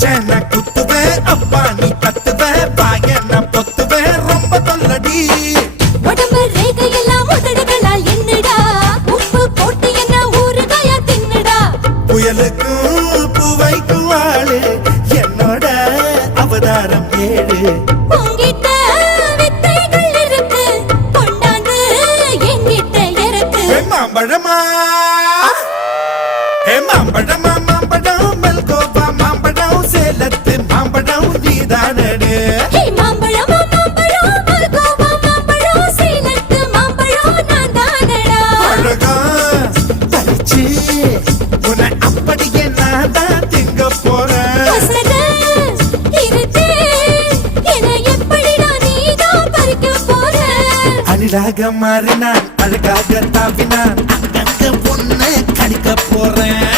அச்சன குத்துவே அப்பா நீ கத்துவே பாயன பொத்துவே ரொம்ப தொல்லடி உடம்பு ரேகையெல்லாம் உதடுகளால் என்னடா உப்பு போட்டு என்ன ஊறுகாயா தின்னுடா புயலுக்கும் பூவைக்கும் ஆளு என்னோட அவதாரம் ஏழு உங்கிட்ட வித்தைகள் இருக்கு கொண்டாந்து என்கிட்ட இருக்கு மாம்பழமா மாம்பழமா மாம்பழம் மல்கோவா மாம்பழம் சேலத்து மாம்பழம் நீதானே மாம்பழம் மாம்பழம் மல்கோவா மாம்பழம் சேலத்து மாம்பழம் நான் தானடா அழகா பறிச்சு உன்னை அப்படியே நான் தான் திங்க போறேன் அழகாக மாறினான் அழகாக தாவினான் அங்க பொண்ணு கடிக்க போறேன்